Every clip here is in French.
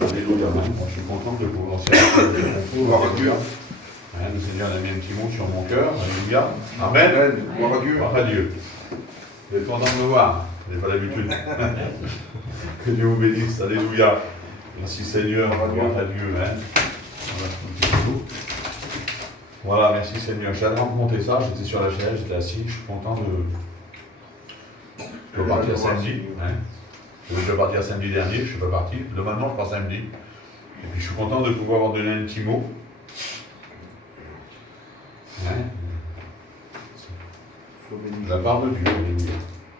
Alléluia. Moi, je suis content de pouvoir servir Dieu. Le Seigneur a mis un petit mot sur mon cœur. Alléluia. Amen. Gloire à Dieu. Gloire à Dieu. Vous êtes content de me voir. Je n'ai pas l'habitude. Que Dieu vous bénisse. Alléluia. Merci Seigneur. Gloire à Dieu. Voilà, merci Seigneur. J'ai rencontré ça. J'étais sur la chaise, j'étais assis. Je suis content de partir samedi. Je devais partir samedi dernier. Je ne suis pas parti. Normalement, je pars samedi. Et puis je suis content de pouvoir en donner un petit mot. La part de Dieu, alléluia.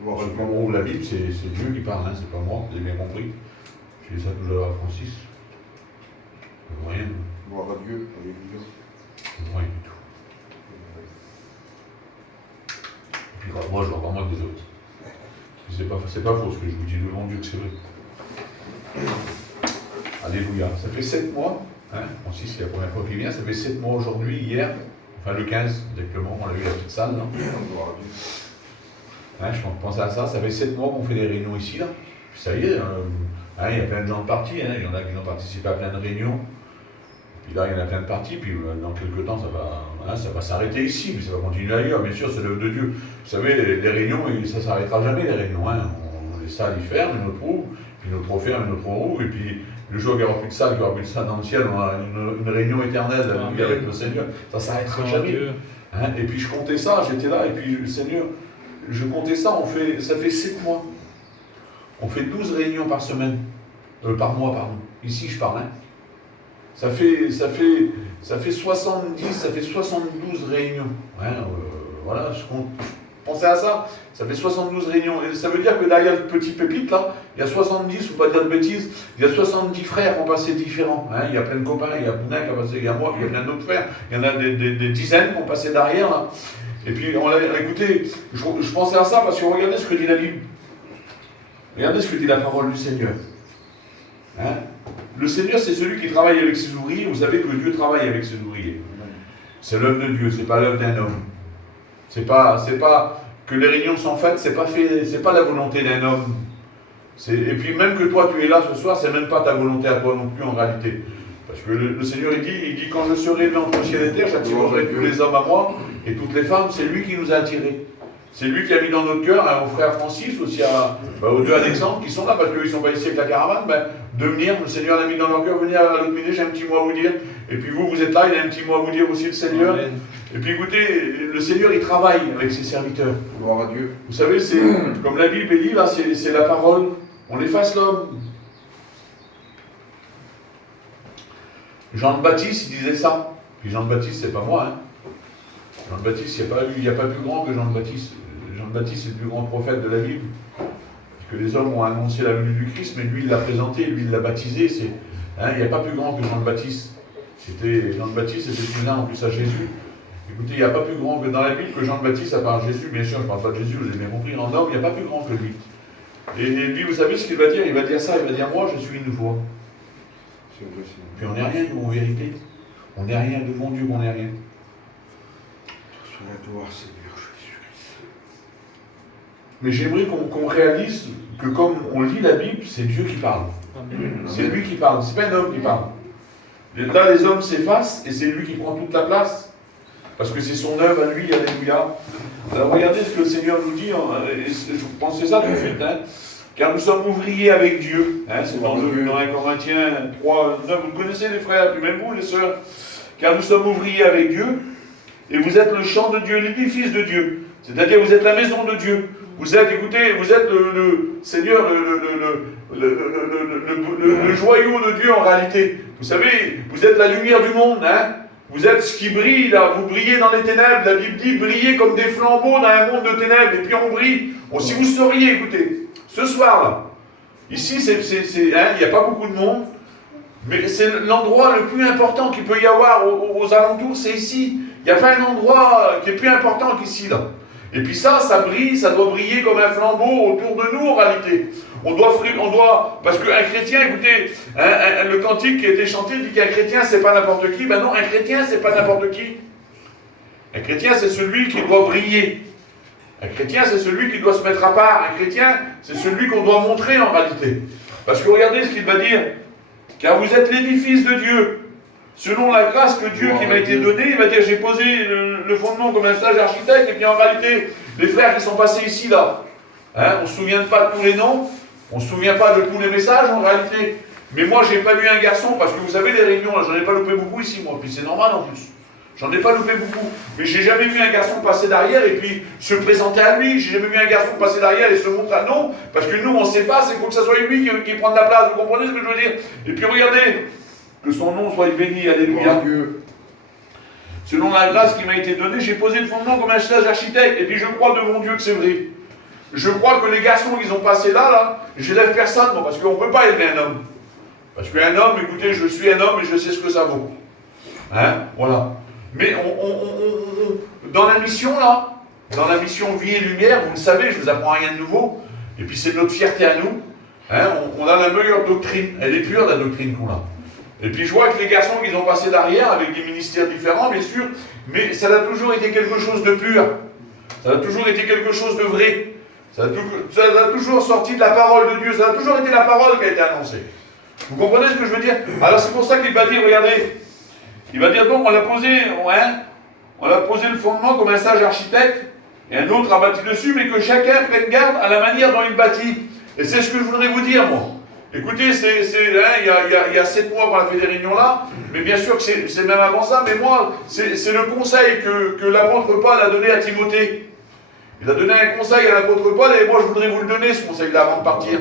Quand on ouvre la Bible, c'est Dieu qui parle, c'est pas moi, vous avez bien compris. J'ai dit ça toujours à Francis. Rien. Gloire à Dieu, alléluia. Rien du tout. Et puis moi, je vois pas moins que des autres. C'est pas faux ce que je vous dis, devant Dieu que c'est vrai. Alléluia. Ça fait 7 mois, Francis, c'est la première fois qu'il vient, ça fait 7 mois aujourd'hui, hier. Enfin, le 15, exactement, on a eu la petite salle, non? Je pensais à ça, ça fait 7 mois qu'on fait des réunions ici, là. Puis ça y est, il y a plein de gens de partis, il y en a qui ont participé à plein de réunions. Puis là, il y en a plein de partis, puis dans quelques temps, ça va s'arrêter ici, mais ça va continuer ailleurs, bien sûr, c'est l'œuvre de Dieu. Vous savez, les réunions, ça ne s'arrêtera jamais, les réunions. Les salles, ils ferment, une autre roue, puis une autre referme, une autre roue, et puis le jour où il n'y aura plus de salle, il n'y aura plus de salle dans le ciel, on aura une réunion éternelle avec le Seigneur. Ça ne s'arrêtera jamais. Et puis je comptais ça, j'étais là, et puis le Seigneur, je comptais ça, ça fait 7 mois. On fait 12 réunions par semaine, par mois, pardon. Ici, je parle. Ça fait 72 réunions. Voilà, je pensais à ça. Ça fait 72 réunions. Et ça veut dire que derrière le petit pépite, là, il y a 70, faut pas dire de bêtises, il y a 70 frères qui ont passé différents. Il y a plein de copains, il y a Boudin qui a passé, il y a moi, il y a plein d'autres frères. Il y en a des dizaines qui ont passé derrière, là. Et puis, écoutez, je pensais à ça parce que regardez ce que dit la Bible. Regardez ce que dit la parole du Seigneur. Le Seigneur, c'est celui qui travaille avec ses ouvriers. Vous savez que Dieu travaille avec ses ouvriers. C'est l'œuvre de Dieu, c'est pas l'œuvre d'un homme. C'est pas que les réunions sont faites, c'est pas la volonté d'un homme. Et puis même que toi tu es là ce soir, c'est même pas ta volonté à toi non plus en réalité. Parce que le Seigneur il dit quand je serai élevé entre le ciel et la terre, j'attirerai tous les hommes à moi et toutes les femmes, c'est lui qui nous a attirés. C'est lui qui a mis dans notre cœur, au frère Francis, aussi aux deux Alexandre qui sont là, parce qu'ils ne sont pas ici avec la caravane, de venir, le Seigneur l'a mis dans leur cœur, venir à l'autre midi, j'ai un petit mot à vous dire. Et puis vous êtes là, il a un petit mot à vous dire aussi, le Seigneur. Amen. Et puis écoutez, le Seigneur, il travaille avec ses serviteurs. Gloire à Dieu. Vous savez, c'est comme la Bible dit, là, c'est la parole. On efface l'homme. Jean de Baptiste, il disait ça. Puis Jean de Baptiste, c'est pas moi, Jean de Baptiste, il n'y a pas plus grand que Jean de Baptiste. Jean de Baptiste, c'est le plus grand prophète de la Bible. Parce que les hommes ont annoncé la venue du Christ, mais lui, il l'a présenté, lui, il l'a baptisé. Il n'y a pas plus grand que Jean de Baptiste. Jean de Baptiste, c'était le cousin en plus à Jésus. Écoutez, il n'y a pas plus grand que dans la Bible que Jean de Baptiste, à part Jésus. Bien sûr, je ne parle pas de Jésus, vous avez bien compris. En homme, il n'y a pas plus grand que lui. Et lui, vous savez ce qu'il va dire? Il va dire ça, il va dire, moi, je suis une voix. Puis on n'est rien, nous, en vérité. On n'est rien devant Dieu, on n'est rien. Mais j'aimerais qu'on réalise que comme on lit la Bible, c'est Dieu qui parle. C'est lui qui parle, c'est pas un homme qui parle. Là, les hommes s'effacent et c'est lui qui prend toute la place. Parce que c'est son œuvre à lui, alléluia. Alors regardez ce que le Seigneur nous dit, je pensais ça tout de suite, car nous sommes ouvriers avec Dieu. C'est dans 1 Corinthiens 3, 9, vous connaissez les frères, puis même vous les sœurs. Car nous sommes ouvriers avec Dieu, et vous êtes le champ de Dieu, l'édifice de Dieu. C'est-à-dire vous êtes la maison de Dieu. Vous êtes, écoutez, vous êtes le Seigneur, le joyau de Dieu en réalité. Vous savez, vous êtes la lumière du monde, Vous êtes ce qui brille, là. Vous brillez dans les ténèbres. La Bible dit, brillez comme des flambeaux dans un monde de ténèbres. Et puis on brille. Si vous sauriez, écoutez, ce soir, là, ici, il n'y a pas beaucoup de monde, mais c'est l'endroit le plus important qu'il peut y avoir aux alentours, c'est ici. Il n'y a pas un endroit qui est plus important qu'ici, là. Et puis ça brille, ça doit briller comme un flambeau autour de nous en réalité. On doit, parce qu'un chrétien, écoutez, le cantique qui a été chanté dit qu'un chrétien c'est pas n'importe qui. Ben non, un chrétien c'est pas n'importe qui. Un chrétien c'est celui qui doit briller. Un chrétien c'est celui qui doit se mettre à part. Un chrétien c'est celui qu'on doit montrer en réalité. Parce que regardez ce qu'il va dire. car vous êtes l'édifice de Dieu. Selon la grâce que Dieu qui m'a été donnée, il va dire j'ai posé le fondement comme un sage architecte, et puis en réalité, les frères qui sont passés ici, là, hein, on ne se souvient pas de tous les noms, on ne se souvient pas de tous les messages en réalité. Mais moi, j'ai pas vu un garçon, parce que vous savez, les réunions, là, j'en ai pas loupé beaucoup ici, moi, puis c'est normal en plus. J'en ai pas loupé beaucoup. Mais j'ai jamais vu un garçon passer derrière et puis se présenter à lui. J'ai jamais vu un garçon passer derrière et se montrer à non. Parce que nous, on s'efface, il faut que ce soit lui qui prenne la place. Vous comprenez ce que je veux dire? Et puis regardez, que son nom soit béni, alléluia. Selon la grâce qui m'a été donnée, j'ai posé le fondement comme un sage architecte. Et puis je crois devant Dieu que c'est vrai. Je crois que les garçons qu'ils ont passés là, j'élève personne, moi, parce qu'on ne peut pas élever un homme. Parce qu'un homme, écoutez, je suis un homme et je sais ce que ça vaut. Hein? Voilà. Mais dans la mission là, dans la mission Vie et Lumière, vous le savez, je ne vous apprends rien de nouveau, et puis c'est notre fierté à nous, hein, on a la meilleure doctrine, elle est pure la doctrine qu'on a. Et puis je vois que les garçons qu'ils ont passé derrière, avec des ministères différents bien sûr, mais ça a toujours été quelque chose de pur, ça a toujours été quelque chose de vrai, ça a toujours sorti de la parole de Dieu, ça a toujours été la parole qui a été annoncée. Vous comprenez ce que je veux dire? Alors c'est pour ça qu'il va dire, regardez, il va dire donc, on a posé le fondement comme un sage architecte, et un autre a bâti dessus, mais que chacun prenne garde à la manière dont il bâtit. Et c'est ce que je voudrais vous dire, moi. Écoutez, il y a 7 mois qu'on a fait des réunions là, mais bien sûr que c'est même avant ça, mais moi, c'est le conseil que l'apôtre Paul a donné à Timothée. Il a donné un conseil à l'apôtre Paul, et moi je voudrais vous le donner, ce conseil-là, avant de partir.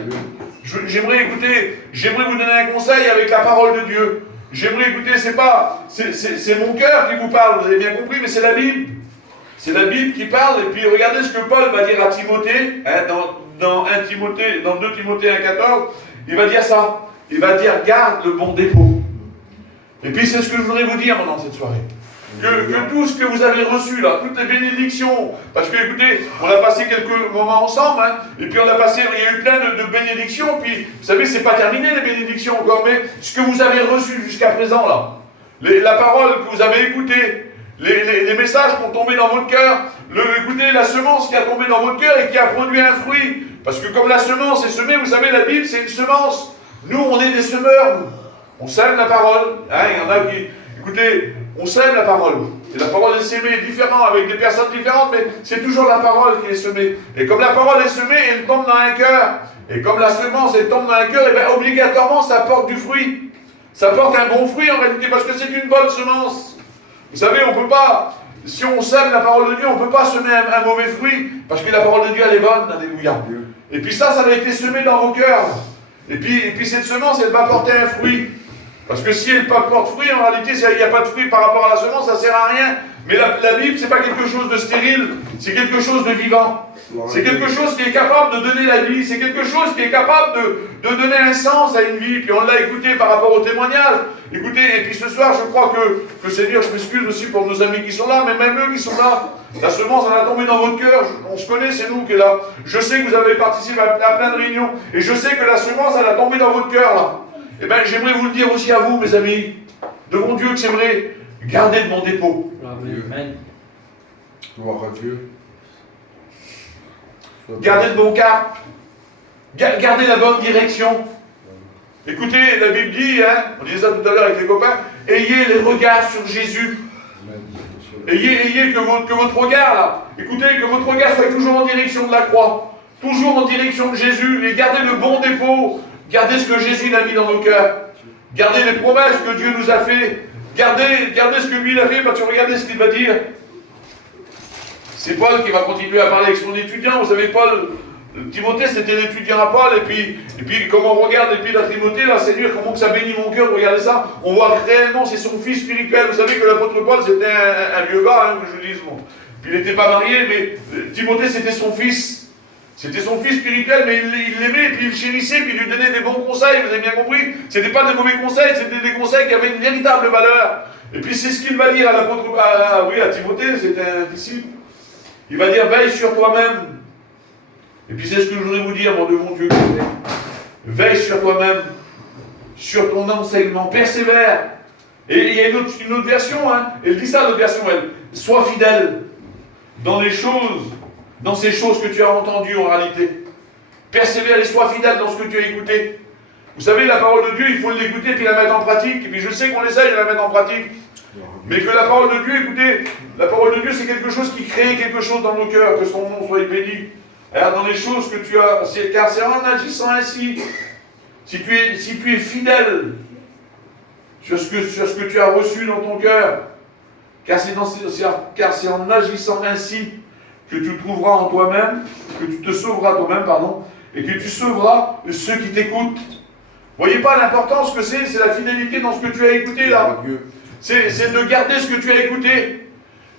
J'aimerais vous donner un conseil avec la parole de Dieu. J'aimerais écouter, c'est mon cœur qui vous parle, vous avez bien compris, mais c'est la Bible. C'est la Bible qui parle, et puis regardez ce que Paul va dire à Timothée, hein, dans 2 Timothée 1,14, il va dire ça. Il va dire, garde le bon dépôt. Et puis c'est ce que je voudrais vous dire pendant cette soirée. Que tout ce que vous avez reçu là, toutes les bénédictions, parce que écoutez, on a passé quelques moments ensemble, hein, et puis il y a eu plein de bénédictions, puis vous savez, c'est pas terminé les bénédictions encore, mais ce que vous avez reçu jusqu'à présent là, la parole que vous avez écoutée, les messages qui ont tombé dans votre cœur, écoutez, la semence qui a tombé dans votre cœur et qui a produit un fruit, parce que comme la semence est semée, vous savez, la Bible c'est une semence, nous on est des semeurs, nous. On sème la parole, hein, il y en a qui, écoutez, on sème la parole. Et la parole est semée différente avec des personnes différentes, mais c'est toujours la parole qui est semée. Et comme la parole est semée, elle tombe dans un cœur. Et comme la semence, elle tombe dans un cœur, et bien obligatoirement, ça porte du fruit. Ça porte un bon fruit en réalité, parce que c'est une bonne semence. Vous savez, on ne peut pas, si on sème la parole de Dieu, on ne peut pas semer un mauvais fruit, parce que la parole de Dieu, elle est bonne, alléluia. Et puis ça a été semé dans vos cœurs. Et puis cette semence, elle va porter un fruit. Parce que si elle porte fruit, en réalité, il n'y a pas de fruit par rapport à la semence, ça ne sert à rien. Mais la Bible, ce n'est pas quelque chose de stérile, c'est quelque chose de vivant. C'est quelque chose qui est capable de donner la vie, c'est quelque chose qui est capable de donner un sens à une vie. Puis on l'a écouté par rapport au témoignage. Écoutez, et puis ce soir, je crois que Seigneur, je m'excuse aussi pour nos amis qui sont là, mais même eux qui sont là, la semence, elle a tombé dans votre cœur. On se connaît, c'est nous qui est là. Je sais que vous avez participé à plein de réunions, et je sais que la semence, elle a tombé dans votre cœur, là. Eh bien, j'aimerais vous le dire aussi à vous, mes amis, devant Dieu que c'est vrai, gardez de mon dépôt. Amen. Gloire à Dieu. Gardez le bon cap. Gardez la bonne direction. Écoutez, la Bible dit, hein, on disait ça tout à l'heure avec les copains, ayez les regards sur Jésus. Ayez que votre regard, là, écoutez, que votre regard soit toujours en direction de la croix. Toujours en direction de Jésus. Et gardez le bon dépôt. Gardez ce que Jésus a mis dans nos cœurs. Gardez les promesses que Dieu nous a fait. Gardez ce que lui il a fait, parce que regardez ce qu'il va dire. C'est Paul qui va continuer à parler avec son étudiant. Vous savez, Paul, Timothée, c'était l'étudiant à Paul. Et puis comme on regarde, et puis la Timothée, là, Seigneur, comment que ça bénit mon cœur, regardez ça. On voit réellement, c'est son fils spirituel. Vous savez que l'apôtre Paul, c'était un vieux gars, hein, que je dise. Bon. Puis il n'était pas marié, mais Timothée, c'était son fils. C'était son fils spirituel, mais il l'aimait, puis il le chérissait, puis il lui donnait des bons conseils, vous avez bien compris. Ce n'était pas des mauvais conseils, c'était des conseils qui avaient une véritable valeur. Et puis c'est ce qu'il va dire à l'apôtre, à Timothée, c'était un disciple. Il va dire, veille sur toi-même. Et puis c'est ce que je voudrais vous dire, mon devant Dieu. Veille sur toi-même, sur ton enseignement, persévère. Et il y a une autre version, hein, elle dit ça, l'autre version, elle. Sois fidèle dans les choses, dans ces choses que tu as entendues en réalité. Persévère et sois fidèle dans ce que tu as écouté. Vous savez, la parole de Dieu, il faut l'écouter et puis la mettre en pratique. Et puis je sais qu'on essaye de la mettre en pratique. Mais que la parole de Dieu, écoutez, la parole de Dieu, c'est quelque chose qui crée quelque chose dans nos cœurs, que son nom soit béni. Alors, dans les choses que tu as, car c'est en agissant ainsi, si tu es fidèle sur ce que tu as reçu dans ton cœur, car c'est en agissant ainsi que tu trouveras en toi-même, que tu te sauveras toi-même, pardon, et que tu sauveras ceux qui t'écoutent. Voyez pas l'importance que c'est la fidélité dans ce que tu as écouté là. C'est de garder ce que tu as écouté.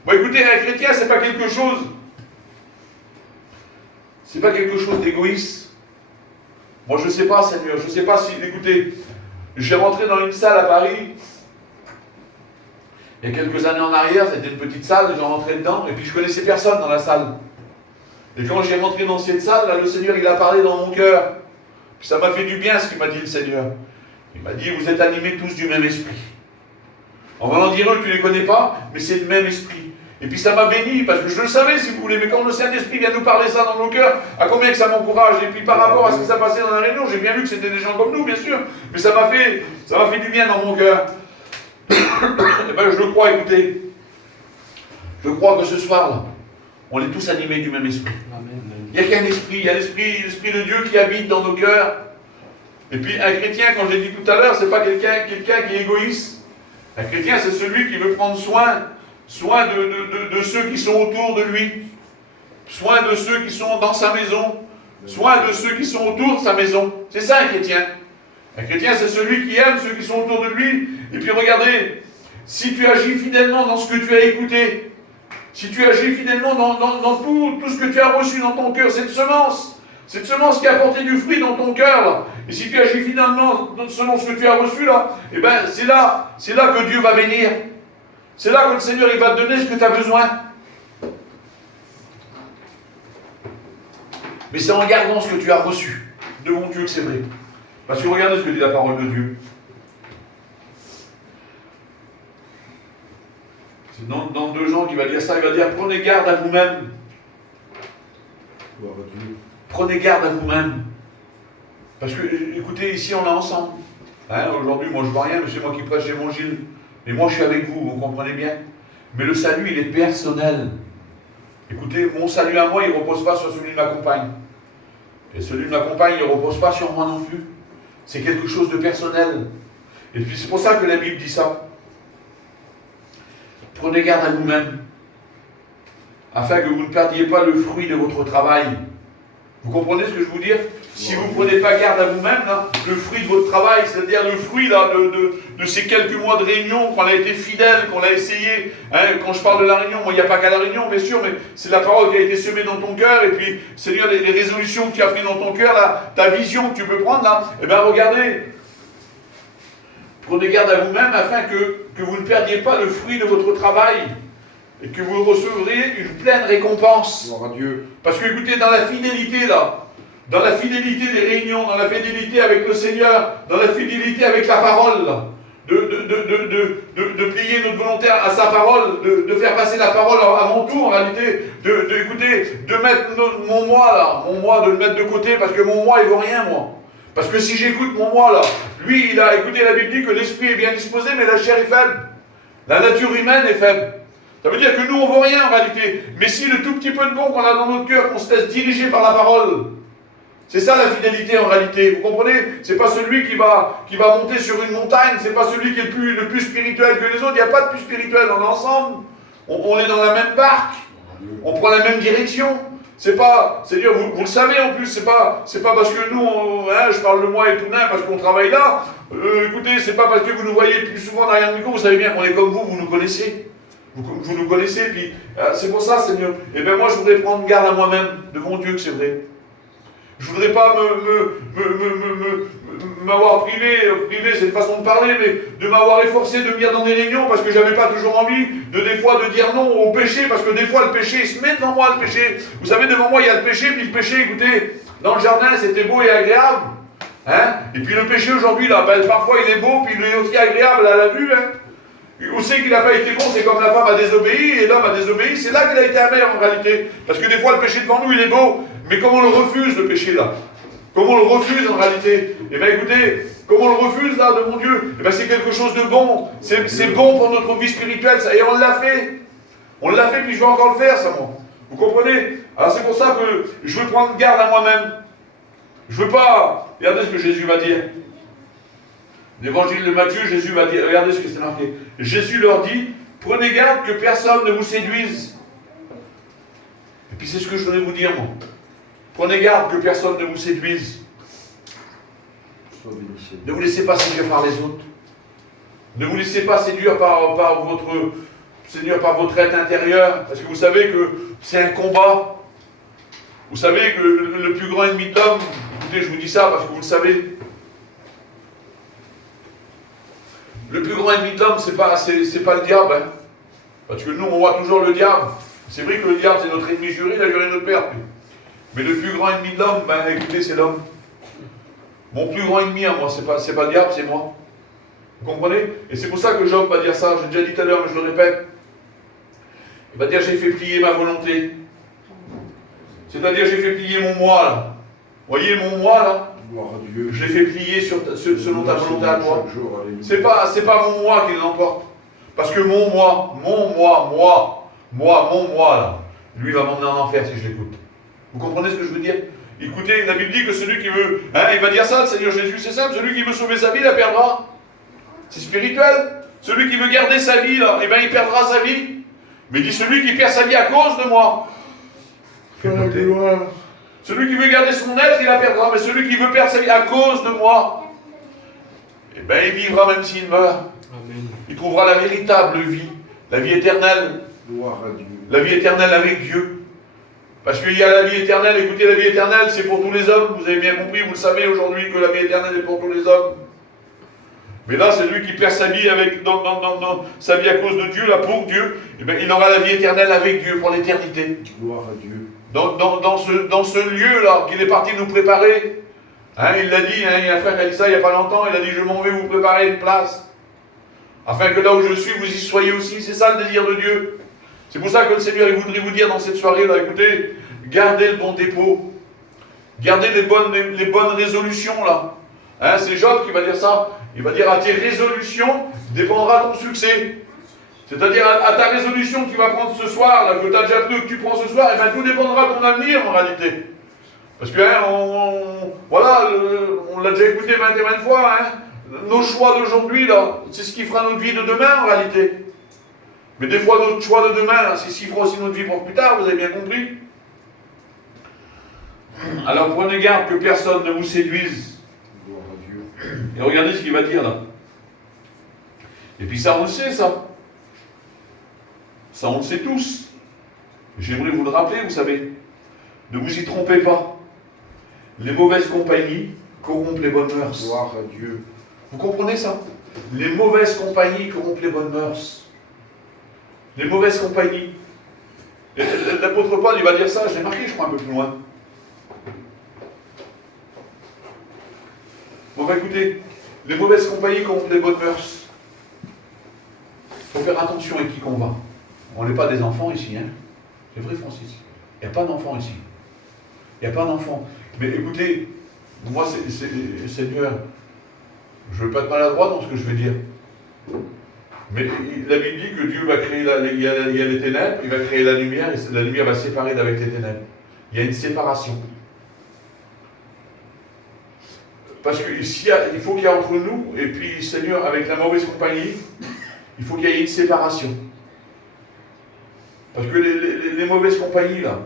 Bon, écoutez, un chrétien, c'est pas quelque chose. C'est pas quelque chose d'égoïste. Moi, je sais pas, Seigneur, je sais pas si. Écoutez, j'ai rentré dans une salle à Paris. Il y a quelques années en arrière, c'était une petite salle, j'en rentrais dedans, et puis je connaissais personne dans la salle. Et quand j'ai rentré dans cette salle, là, le Seigneur, il a parlé dans mon cœur. Puis ça m'a fait du bien ce qu'il m'a dit, le Seigneur. Il m'a dit, vous êtes animés tous du même esprit. On va en dire eux, tu ne les connais pas, mais c'est le même esprit. Et puis ça m'a béni, parce que je le savais, si vous voulez, mais quand le Saint-Esprit vient nous parler ça dans nos cœurs, à combien que ça m'encourage. Et puis par rapport à ce qui s'est passé dans la réunion, j'ai bien vu que c'était des gens comme nous, bien sûr, mais ça m'a fait du bien dans mon cœur. Et bien je le crois, écoutez. Je crois que ce soir-là, on est tous animés du même esprit. Il n'y a qu'un esprit, il y a l'esprit de Dieu qui habite dans nos cœurs. Et puis un chrétien, comme j'ai dit tout à l'heure, c'est pas quelqu'un qui est égoïste. Un chrétien, c'est celui qui veut prendre soin de ceux qui sont autour de lui, soin de ceux qui sont dans sa maison, soin de ceux qui sont autour de sa maison. C'est ça un chrétien. Un chrétien, c'est celui qui aime ceux qui sont autour de lui. Et puis regardez, si tu agis fidèlement dans ce que tu as écouté, si tu agis fidèlement dans tout ce que tu as reçu dans ton cœur, cette semence qui a porté du fruit dans ton cœur, là, et si tu agis finalement selon ce que tu as reçu là, eh bien c'est là que Dieu va bénir. C'est là que le Seigneur il va te donner ce que tu as besoin. Mais c'est en gardant ce que tu as reçu de mon Dieu que c'est vrai. Parce que regardez ce que dit la parole de Dieu. C'est dans 2 Jean qui va dire ça, il va dire prenez garde à vous-même. Prenez garde à vous-même. Parce que, écoutez, ici on est ensemble. Hein, aujourd'hui, moi je ne vois rien, mais c'est moi qui prêche l'évangile. Mais moi je suis avec vous, vous comprenez bien. Mais le salut, il est personnel. Écoutez, mon salut à moi, il ne repose pas sur celui de ma compagne. Et celui de ma compagne, il ne repose pas sur moi non plus. C'est quelque chose de personnel. Et puis c'est pour ça que la Bible dit ça. Prenez garde à vous-même, afin que vous ne perdiez pas le fruit de votre travail. Vous comprenez ce que je veux dire? Si vous ne prenez pas garde à vous-même, le fruit de votre travail, c'est-à-dire le fruit là, de ces quelques mois de réunion, qu'on a été fidèle, qu'on a essayé, hein, quand je parle de la réunion, moi il n'y a pas qu'à la réunion, bien sûr, mais c'est la parole qui a été semée dans ton cœur, et puis, c'est-à-dire les résolutions que tu as prises dans ton cœur, là, ta vision que tu peux prendre, là, eh bien regardez, prenez garde à vous-même afin que vous ne perdiez pas le fruit de votre travail, et que vous recevrez une pleine récompense. Gloire à Dieu. Parce que écoutez, dans la fidélité là, dans la fidélité des réunions, dans la fidélité avec le Seigneur, dans la fidélité avec la parole, là, de plier notre volonté à sa parole, de faire passer la parole avant tout en réalité, écoutez, de mettre mon moi de le mettre de côté, parce que mon moi il vaut rien moi. Parce que si j'écoute mon moi là, lui il a écouté la Bible dit que l'esprit est bien disposé mais la chair est faible. La nature humaine est faible. Ça veut dire que nous on vaut rien en réalité. Mais si le tout petit peu de bon qu'on a dans notre cœur, qu'on se laisse diriger par la parole, c'est ça la fidélité en réalité, vous comprenez? C'est pas celui qui va monter sur une montagne, c'est pas celui qui est le plus spirituel que les autres, il n'y a pas de plus spirituel, on est ensemble, on est dans la même barque, on prend la même direction. C'est pas, c'est-à-dire, vous le savez en plus, c'est pas parce que nous, je parle de moi et tout nain parce qu'on travaille là, écoutez, c'est pas parce que vous nous voyez plus souvent derrière le micro, vous savez bien qu'on est comme vous nous connaissez. Vous nous connaissez, puis c'est pour ça, Seigneur. Et bien moi, je voudrais prendre garde à moi-même, devant Dieu que c'est vrai. Je voudrais pas m'avoir privé, c'est une façon de parler, mais de m'avoir efforcé de venir dans des réunions parce que j'avais pas toujours envie des fois de dire non au péché, parce que des fois le péché, il se met devant moi le péché. Vous savez, devant moi il y a le péché, puis le péché, écoutez, dans le jardin c'était beau et agréable. Hein? Et puis le péché aujourd'hui, là, parfois il est beau, puis il est aussi agréable à la vue. Hein? Où c'est qu'il n'a pas été bon, c'est comme la femme a désobéi et l'homme a désobéi, c'est là qu'il a été amer en réalité. Parce que des fois le péché devant nous il est beau, mais comme on le refuse le péché là. Comme on le refuse en réalité. Eh bien écoutez, comme on le refuse là de mon Dieu, eh bien c'est quelque chose de bon. C'est bon pour notre vie spirituelle, ça. Et on l'a fait. On l'a fait, puis je vais encore le faire, ça, moi. Vous comprenez? Alors c'est pour ça que je veux prendre garde à moi-même. Je veux pas... Regardez ce que Jésus va dire. L'évangile de Matthieu, Jésus va dire, regardez ce que c'est marqué. Jésus leur dit, prenez garde que personne ne vous séduise. Et puis c'est ce que je voudrais vous dire, moi. Prenez garde que personne ne vous séduise. Ne vous laissez pas séduire par les autres. Ne vous laissez pas séduire par votre... Seigneur, par votre être intérieur, parce que vous savez que c'est un combat. Vous savez que le plus grand ennemi de l'homme, écoutez, je vous dis ça parce que vous le savez, le plus grand ennemi de l'homme, c'est pas le diable, hein. Parce que nous, on voit toujours le diable. C'est vrai que le diable, c'est notre ennemi juré, il a juré notre père. Mais le plus grand ennemi de l'homme, ben écoutez, c'est l'homme. Mon plus grand ennemi, à moi, c'est pas le diable, c'est moi. Vous comprenez? Et c'est pour ça que Job va dire ça, j'ai déjà dit tout à l'heure, mais je le répète. Il va dire, j'ai fait plier ma volonté. C'est-à-dire, j'ai fait plier mon moi, là. Vous voyez mon moi, là? Je l'ai fait plier selon ta volonté à toi. C'est pas mon moi qui l'emporte. Parce que mon moi, là, lui, il va m'emmener en enfer si je l'écoute. Vous comprenez ce que je veux dire? Écoutez, la Bible dit que celui qui veut... Hein, il va dire ça, le Seigneur Jésus, c'est simple. Celui qui veut sauver sa vie, la perdra. C'est spirituel. Celui qui veut garder sa vie, là, eh bien, il perdra sa vie. Mais il dit celui qui perd sa vie à cause de moi. Celui qui veut garder son être, il la perdra. Mais celui qui veut perdre sa vie à cause de moi, eh bien, il vivra même s'il meurt. Amen. Il trouvera la véritable vie, la vie éternelle. Gloire à Dieu. La vie éternelle avec Dieu. Parce qu'il y a la vie éternelle. Écoutez, la vie éternelle, c'est pour tous les hommes. Vous avez bien compris, vous le savez aujourd'hui, que la vie éternelle est pour tous les hommes. Mais là, c'est lui qui perd sa vie dans sa vie à cause de Dieu, là, pour Dieu. Eh bien, il aura la vie éternelle avec Dieu pour l'éternité. Gloire à Dieu. Dans ce lieu-là qu'il est parti nous préparer. Hein, il l'a dit, hein, il y a un frère qui a dit ça il n'y a pas longtemps, il a dit, je m'en vais vous préparer une place. Afin que là où je suis, vous y soyez aussi. C'est ça le désir de Dieu. C'est pour ça que le Seigneur, il voudrait vous dire dans cette soirée-là, écoutez, gardez le bon dépôt. Gardez les bonnes résolutions, là. Hein, c'est Job qui va dire ça. Il va dire, à tes résolutions dépendra ton succès. C'est-à-dire, à ta résolution que tu vas prendre ce soir, là, que tu as déjà pris ou que tu prends ce soir, et bien tout dépendra de ton avenir, en réalité. Parce que, hein, voilà, on l'a déjà écouté maintes et maintes fois, hein. Nos choix d'aujourd'hui, là, c'est ce qui fera notre vie de demain, en réalité. Mais des fois, notre choix de demain, là, c'est ce qui fera aussi notre vie pour plus tard, vous avez bien compris. Alors, prenez garde que personne ne vous séduise. Et regardez ce qu'il va dire là. Et puis ça, on le sait, ça. Ça, on le sait tous. J'aimerais vous le rappeler, vous savez. Ne vous y trompez pas. Les mauvaises compagnies corrompent les bonnes mœurs. Gloire à Dieu. Vous comprenez ça? Les mauvaises compagnies corrompent les bonnes mœurs. Les mauvaises compagnies. L'apôtre Paul, il va dire ça, je l'ai marqué, je crois, un peu plus loin. Bon, ben écoutez, les mauvaises compagnies corrompent les bonnes mœurs. Il faut faire attention avec qui qu'on va. On n'est pas des enfants ici, hein. C'est vrai, Francis. Il n'y a pas d'enfants ici. Il n'y a pas d'enfants. Mais écoutez, moi, Seigneur, je ne veux pas être maladroit dans ce que je vais dire. Mais la Bible dit que Dieu va créer, il y a les ténèbres, il va créer la lumière, et la lumière va se séparer d'avec les ténèbres. Il y a une séparation. Parce qu'il faut qu'il y ait entre nous, et puis, Seigneur, avec la mauvaise compagnie, il faut qu'il y ait une séparation. Parce que les mauvaises compagnies, là,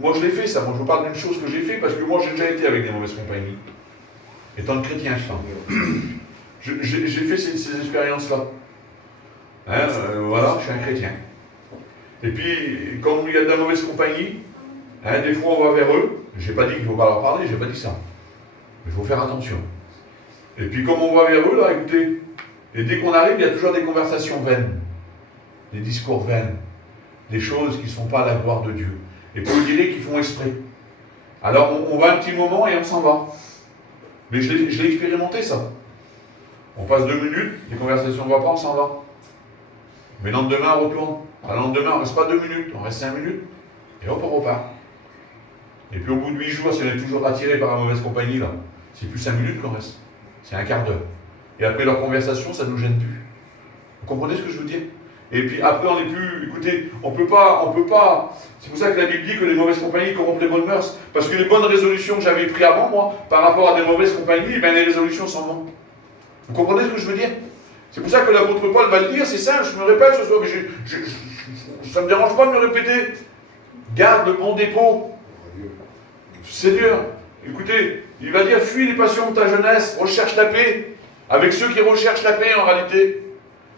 moi je l'ai fait ça, moi je vous parle d'une chose que j'ai fait, parce que moi j'ai déjà été avec des mauvaises compagnies. Étant chrétien, j'ai fait ces expériences-là. Hein, voilà, je suis un chrétien. Et puis, quand il y a de la mauvaise compagnie, hein, des fois on va vers eux, j'ai pas dit qu'il ne faut pas leur parler, j'ai pas dit ça. Il faut faire attention. Et puis comme on va vers eux, là, écoutez, et dès qu'on arrive, il y a toujours des conversations vaines, des discours vaines, des choses qui ne sont pas à la gloire de Dieu. Et vous direz qu'ils font exprès. Alors on va un petit moment et on s'en va. Mais je l'ai expérimenté ça. On passe 2 minutes, les conversations ne vont pas, on s'en va. Mais le lendemain, on retourne. Le lendemain, on ne reste pas 2 minutes, on reste 5 minutes. Et hop, on repart. Et puis au bout de 8 jours, si on est toujours attiré par la mauvaise compagnie, là, c'est plus 5 minutes qu'on reste. C'est un quart d'heure. Et après leur conversation, ça ne nous gêne plus. Vous comprenez ce que je veux dire? Et puis après, on n'est plus. Écoutez, on peut pas. C'est pour ça que la Bible dit que les mauvaises compagnies corrompent les bonnes mœurs. Parce que les bonnes résolutions que j'avais prises avant, moi, par rapport à des mauvaises compagnies, eh bien, les résolutions s'en vont. Vous comprenez ce que je veux dire? C'est pour ça que l'apôtre Paul va le dire, c'est ça, je me répète ce soir, mais ça ne me dérange pas de me répéter. Garde le bon dépôt. Seigneur, écoutez, il va dire, fuis les passions de ta jeunesse, recherche la paix, avec ceux qui recherchent la paix en réalité.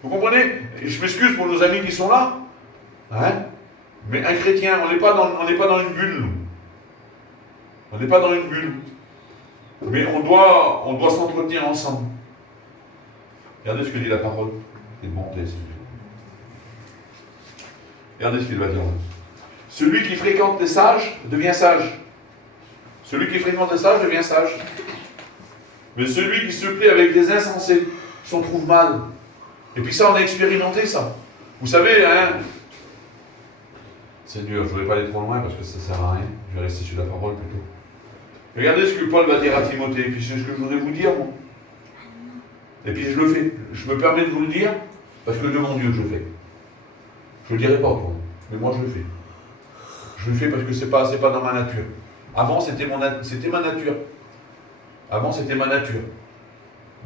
Vous comprenez? Et je m'excuse pour nos amis qui sont là, hein? Mais un chrétien, on n'est pas dans une bulle, nous. On n'est pas dans une bulle. Mais on doit s'entretenir ensemble. Regardez ce que dit la parole. C'est bon, regardez ce qu'il va dire. Celui qui fréquente les sages devient sage. Celui qui fréquente les sages devient sage. Mais celui qui se plaît avec des insensés s'en trouve mal. Et puis ça, on a expérimenté ça. Vous savez, hein, Seigneur, je ne voudrais pas aller trop loin parce que ça ne sert à rien. Je vais rester sur la parole plutôt. Regardez ce que Paul va dire à Timothée. Et puis c'est ce que je voudrais vous dire, moi. Et puis je le fais. Je me permets de vous le dire parce que de mon Dieu que je fais. Je ne le dirai pas autrement. Mais moi, je le fais. Je le fais parce que ce n'est pas dans ma nature. Avant, c'était ma nature. Avant, c'était ma nature.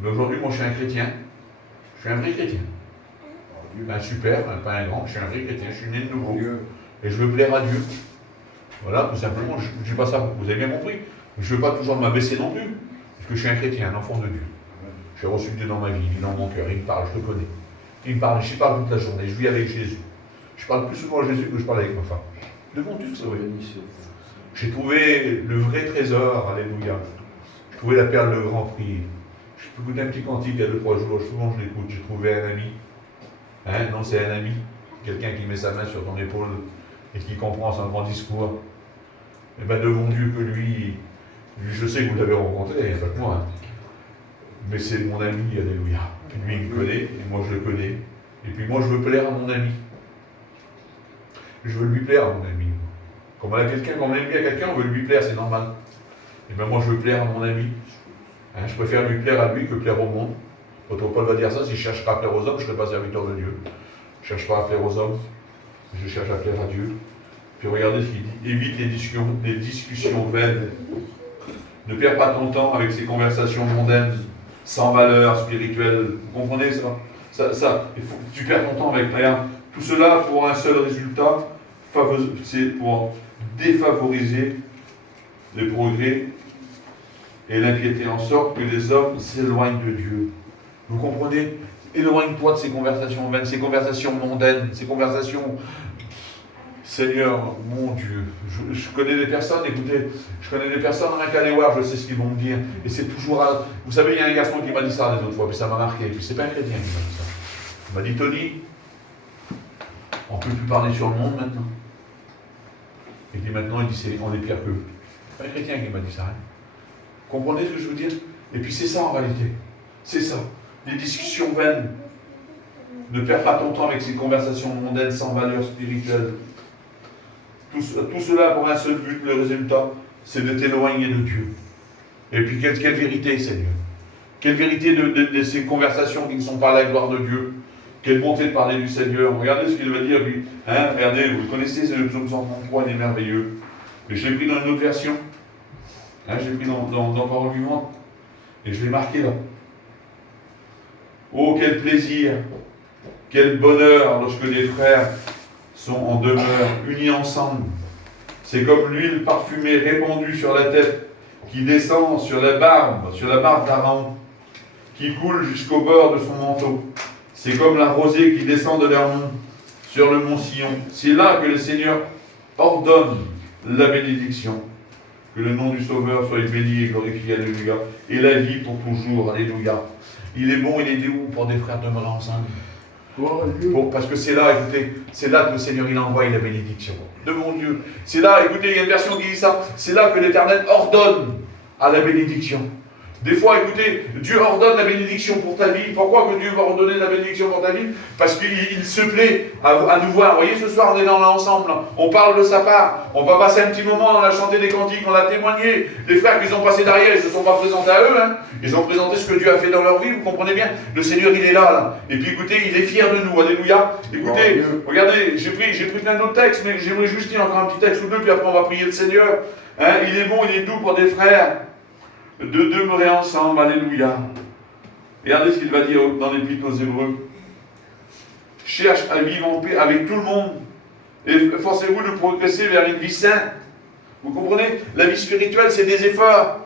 Mais aujourd'hui, moi, je suis un chrétien. Je suis un vrai chrétien. Un super, pas un grand, je suis un vrai chrétien. Je suis né de nouveau. Et je veux plaire à Dieu. Voilà, tout simplement. Je ne dis pas ça, vous avez bien compris. Je ne veux pas toujours m'abaisser non plus. Parce que je suis un chrétien, un enfant de Dieu. J'ai reçu Dieu dans ma vie, il est dans mon cœur. Il me parle, je le connais. Il me parle, j'y parle toute la journée. Je vis avec Jésus. Je parle plus souvent à Jésus que je parle avec ma femme. Devant Dieu, ça va. J'ai trouvé le vrai trésor, alléluia. J'ai trouvé la perle de grand prix. J'ai écouté un petit cantique il y a 2-3 jours, souvent je l'écoute. J'ai trouvé un ami. Hein? Non, c'est un ami. Quelqu'un qui met sa main sur ton épaule et qui comprend son grand discours. Et bien devant Dieu que lui, je sais que vous l'avez rencontré, il n'y a pas que moi. Hein. Mais c'est mon ami, alléluia. Lui, il me connaît, et moi je le connais. Et puis moi, je veux plaire à mon ami. Je veux lui plaire à mon ami. Quand on aime bien quelqu'un, on veut lui plaire, c'est normal. Et bien moi, je veux plaire à mon ami. Hein, je préfère lui plaire à lui que plaire au monde. L'autre Paul va dire ça, si je cherche pas à plaire aux hommes, je ne serai pas serviteur de Dieu. Je ne cherche pas à plaire aux hommes, je cherche à plaire à Dieu. Puis regardez ce qu'il dit, évite les discussions vaines. Ne perds pas ton temps avec ces conversations mondaines, sans valeur spirituelle. Vous comprenez ça? Tu perds ton temps avec rien. Tout cela pour un seul résultat, c'est pour défavoriser les progrès et l'impiété, en sorte que les hommes s'éloignent de Dieu. Vous comprenez? Éloigne-toi de ces conversations vaines, ces conversations mondaines, ces conversations... Seigneur, mon Dieu, je connais des personnes, écoutez, je connais des personnes dans un cas des je sais ce qu'ils vont me dire, et c'est toujours... Vous savez, il y a un garçon qui m'a dit ça les autres fois, puis ça m'a marqué, et puis c'est pas un chrétien qui m'a dit ça. Il m'a dit, Tony, on ne peut plus parler sur le monde maintenant. Et puis maintenant, il dit, on est pire qu'eux. C'est pas un chrétien qui m'a dit ça. Hein. Comprenez ce que je veux dire? Et puis c'est ça en réalité. C'est ça. Des discussions vaines. Ne perds pas ton temps avec ces conversations mondaines sans valeur spirituelle. Tout cela pour un seul but, le résultat, c'est de t'éloigner de Dieu. Et puis quelle vérité, Seigneur. Quelle vérité de ces conversations qui ne sont pas à la gloire de Dieu. Quelle bonté de parler du Seigneur. Regardez ce qu'il va dire, lui. Hein, regardez, vous le connaissez, c'est le psaume 133, il est merveilleux. Mais je l'ai pris dans une autre version. Hein, je l'ai pris dans Parole vivante. Et je l'ai marqué là. Oh, quel plaisir, quel bonheur lorsque les frères sont en demeure, unis ensemble. C'est comme l'huile parfumée répandue sur la tête, qui descend sur la barbe d'Aaron, qui coule jusqu'au bord de son manteau. C'est comme la rosée qui descend de l'Hermon sur le mont Sion. C'est là que le Seigneur ordonne la bénédiction. Que le nom du Sauveur soit béni et glorifié, alléluia. Et la vie pour toujours, alléluia. Il est bon, il est doux pour des frères demeurer ensemble. Parce que c'est là, écoutez, c'est là que le Seigneur il envoie la bénédiction. De mon Dieu. C'est là, écoutez, il y a une version qui dit ça. C'est là que l'Éternel ordonne à la bénédiction. Des fois, écoutez, Dieu ordonne la bénédiction pour ta vie. Pourquoi que Dieu va ordonner la bénédiction pour ta vie? Parce qu'il se plaît à nous voir. Vous voyez, ce soir, on est là ensemble. On parle de sa part. On va passer un petit moment, on a chanté des cantiques, on a témoigné. Les frères qui ont passé derrière, ils ne se sont pas présentés à eux. Hein. Ils ont présenté ce que Dieu a fait dans leur vie. Vous comprenez bien? Le Seigneur, il est là. Et puis, écoutez, il est fier de nous. Alléluia. Écoutez, regardez, j'ai pris plein d'autres textes, mais j'aimerais juste dire encore un petit texte ou deux, puis après, on va prier le Seigneur. Hein, il est bon, il est doux pour des frères de demeurer ensemble, alléluia. Regardez ce qu'il va dire dans l'Épître aux Hébreux. Cherche à vivre en paix avec tout le monde et forcez-vous de progresser vers une vie sainte. Vous comprenez? La vie spirituelle, c'est des efforts.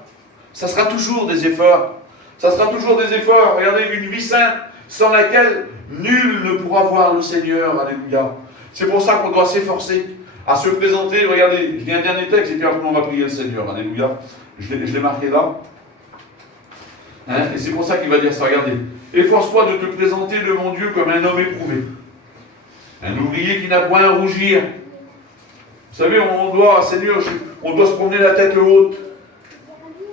Ça sera toujours des efforts. Ça sera toujours des efforts. Regardez, une vie sainte sans laquelle nul ne pourra voir le Seigneur, alléluia. C'est pour ça qu'on doit s'efforcer à se présenter. Regardez, il y a un dernier texte et puis après on va prier le Seigneur, alléluia. Je l'ai marqué là. Hein, et c'est pour ça qu'il va dire ça, regardez. Efforce-toi de te présenter devant Dieu comme un homme éprouvé. Un ouvrier qui n'a point à rougir. Vous savez, on doit se promener la tête haute.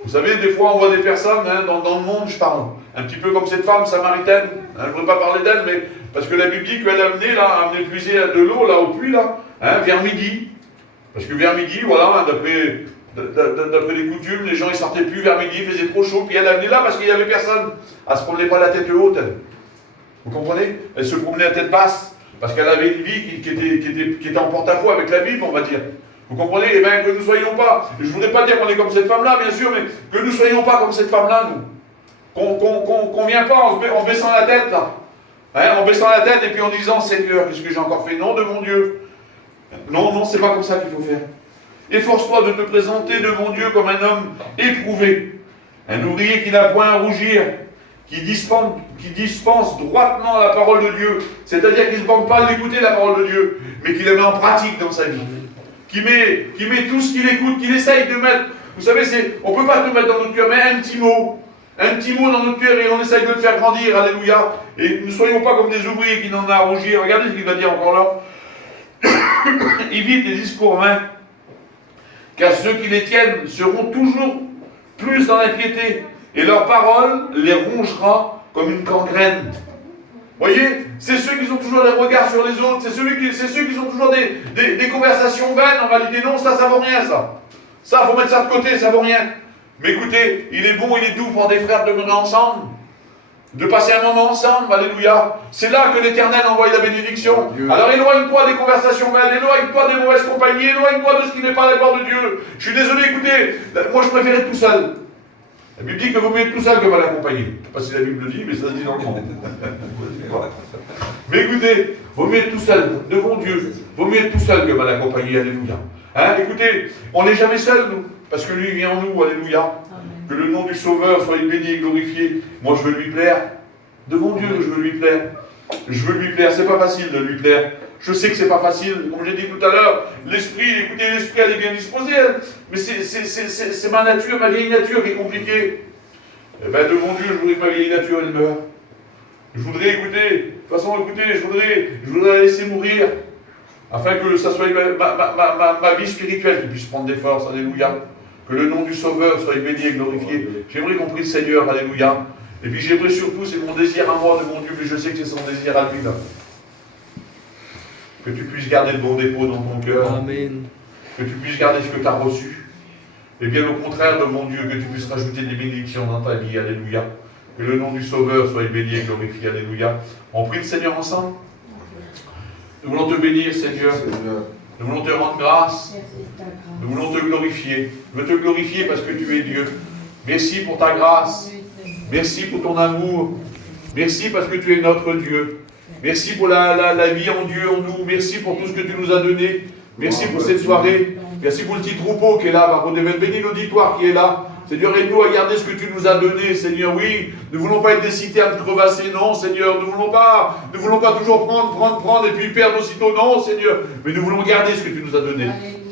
Vous savez, des fois on voit des personnes, hein, dans le monde, je parle, un petit peu comme cette femme samaritaine. Hein, je ne voudrais pas parler d'elle, mais parce que la Bible dit qu'elle a amené puiser de l'eau là au puits, là, hein, vers midi. Parce que vers midi, voilà, d'après les coutumes, les gens ils sortaient plus vers midi, il faisait trop chaud, puis elle venait là parce qu'il n'y avait personne. Elle ne se promenait pas la tête haute. Vous comprenez? Elle se promenait la tête basse, parce qu'elle avait une vie qui était en porte-à-faux avec la Bible, on va dire. Vous comprenez? Eh bien, que nous ne soyons pas, je ne voudrais pas dire qu'on est comme cette femme-là, bien sûr, mais que nous ne soyons pas comme cette femme-là, nous. Qu'on ne vient pas en baissant la tête, là. Hein, en baissant la tête et puis en disant, Seigneur, qu'est-ce que j'ai encore fait? Non, de mon Dieu. Non, c'est pas comme ça qu'il faut faire. Efforce-toi de te présenter devant Dieu comme un homme éprouvé, un ouvrier qui n'a point à rougir, qui dispense droitement la parole de Dieu, c'est-à-dire qu'il ne se manque pas d'écouter la parole de Dieu, mais qu'il la met en pratique dans sa vie, qui met tout ce qu'il écoute, qu'il essaye de mettre. Vous savez, on ne peut pas tout mettre dans notre cœur, mais un petit mot dans notre cœur et on essaye de le faire grandir, alléluia. Et ne soyons pas comme des ouvriers qui n'en ont à rougir. Regardez ce qu'il va dire encore là. Évite les discours vains, car ceux qui les tiennent seront toujours plus dans l'impiété, et leur parole les rongera comme une gangrène. Voyez, c'est ceux qui ont toujours des regards sur les autres, c'est ceux qui ont toujours des conversations vaines. En réalité, non, ça vaut rien, ça. Ça, il faut mettre ça de côté, ça vaut rien. Mais écoutez, il est bon, il est doux pour des frères de demeurer ensemble, de passer un moment ensemble, alléluia. C'est là que l'Éternel envoie la bénédiction. Alors éloigne-toi des conversations vaines, éloigne-toi des mauvaises compagnies, éloigne-toi de ce qui n'est pas la gloire de Dieu. Je suis désolé, écoutez, moi je préfère être tout seul. La Bible dit que vous mieux être tout seul que mal accompagné. Je ne sais pas si la Bible le dit, mais ça se dit dans le monde. Mais écoutez, vaut mieux être tout seul devant Dieu. Vaut mieux être tout seul que mal accompagné, alléluia. Hein, écoutez, on n'est jamais seul, nous, parce que lui vient en nous, alléluia. Amen. Que le nom du Sauveur soit béni et glorifié. Moi, je veux lui plaire. Devant Dieu, je veux lui plaire. Je veux lui plaire. C'est pas facile de lui plaire. Je sais que c'est pas facile. Comme j'ai dit tout à l'heure, l'esprit, écoutez, l'esprit, elle est bien disposée, elle. Mais c'est ma nature, ma vieille nature qui est compliquée. Eh bien, devant Dieu, je voudrais que ma vieille nature, elle meure. Je voudrais, écouter, de toute façon, écoutez, je voudrais la laisser mourir, afin que ça soit ma vie spirituelle qui puisse prendre des forces, alléluia. Que le nom du Sauveur soit béni et glorifié. J'aimerais qu'on prie le Seigneur, alléluia. Et puis j'aimerais surtout, c'est mon désir à moi de mon Dieu, mais je sais que c'est son désir à lui, là. Que tu puisses garder le bon dépôt dans ton cœur. Amen. Que tu puisses garder ce que tu as reçu. Et bien au contraire, devant Dieu, que tu puisses rajouter des bénédictions dans ta vie, alléluia. Que le nom du Sauveur soit béni et glorifié, alléluia. On prie le Seigneur ensemble. Nous voulons te bénir, Seigneur. Nous voulons te rendre grâce. Nous voulons te glorifier. Je veux te glorifier parce que tu es Dieu. Merci pour ta grâce. Merci pour ton amour. Merci parce que tu es notre Dieu. Merci pour la vie en Dieu, en nous. Merci pour tout ce que tu nous as donné. Merci pour cette soirée. Merci pour le petit troupeau qui est là. Bénis l'auditoire qui est là. Seigneur, aide-nous à garder ce que tu nous as donné, Seigneur. Oui, nous ne voulons pas être des citernes crevassées, non, Seigneur. Nous ne voulons pas toujours prendre et puis perdre aussitôt, non, Seigneur. Mais nous voulons garder ce que tu nous as donné.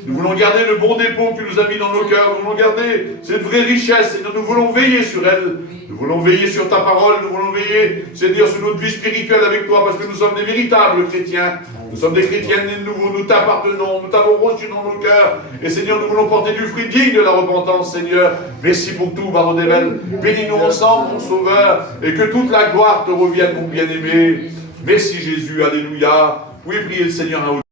Nous voulons garder le bon dépôt que tu nous as mis dans nos cœurs. Nous voulons garder cette vraie richesse. Seigneur, nous voulons veiller sur elle. Nous voulons veiller sur ta parole. Nous voulons veiller, Seigneur, sur notre vie spirituelle avec toi, parce que nous sommes des véritables chrétiens. Nous sommes des chrétiens nés de nouveau. Nous t'appartenons. Nous t'avons reçu dans nos cœurs. Et Seigneur, nous voulons porter du fruit digne de la repentance, Seigneur. Merci pour tout, Barodével. Bénis-nous ensemble, mon Sauveur, et que toute la gloire te revienne, mon bien-aimé. Merci Jésus. Alléluia. Oui, priez le Seigneur à